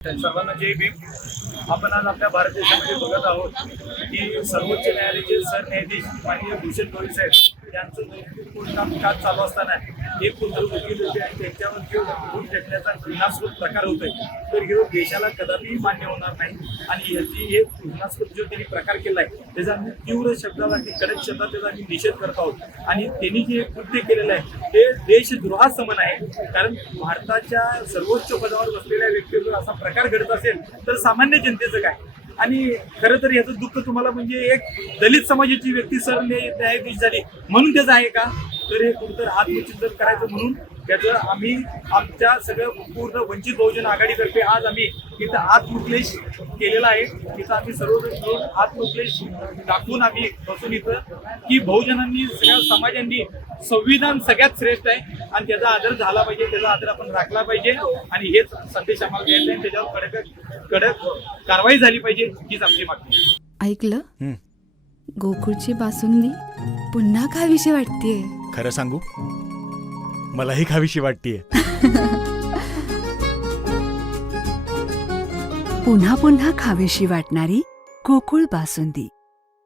सर्वांना जय भीम. आपण आज आपल्या भारत देशामध्ये बघत आहोत की सर्वोच्च न्यायालयाचे सरन्यायाधीश माननीय भूषण गवई साहेब यांचं नैतिक कामकाज चालू असताना एक पुत्र वकील होते आणि त्यांच्यावर जो गुण फेकण्याचा घृणास्पद प्रकार होतोय तर हे देशाला कदापि मान्य होणार नाही. आणि याची हे घृणास्पद जो त्यांनी प्रकार केलाय त्याचा आम्ही तीव्र शब्दात आणि कडक शब्दात त्याचा आम्ही निषेध करत आहोत. आणि त्यांनी जे कृत्य केलेलं आहे ते देशद्रोहा समान आहे. कारण भारताच्या सर्वोच्च पदावर बसलेल्या व्यक्तीवर असा प्रकार घडत असेल तर सामान्य जनतेचं काय. आणि खरं तर याचं दुःख तुम्हाला म्हणजे एक दलित समाजाची व्यक्ती सरन्यायाधीश झाली म्हणून त्याचं आहे का. तर हे कुठं आत्मचिंतन करायचं म्हणून त्याचं आम्ही आमच्या सगळं पूर्ण वंचित बहुजन आघाडीतर्फे आज आम्ही इथं आत्मक्लेश केलेला आहे. इथं आम्ही सर्वजण मिळून आत्मक्लेश दाखवून आम्ही बसून इथं की बहुजनांनी सगळ्या समाजांनी संविधान सगळ्यात श्रेष्ठ आहे आणि त्याचा आदर झाला पाहिजे, त्याचा आदर आपण राखला पाहिजे. आणि हेच संदेश आम्हाला द्यायचा आहे. त्याच्यावर कडक कारवाई झाली पाहिजे हीच आमची मागणी. ऐकलं, गोकुळची बासुंदी पुन्हा खावीशी वाटतेय. खरं सांगू, मलाही खावीशी वाटतेय. पुन्हा पुन्हा खावीशी वाटणारी गोकुळ बासुंदी.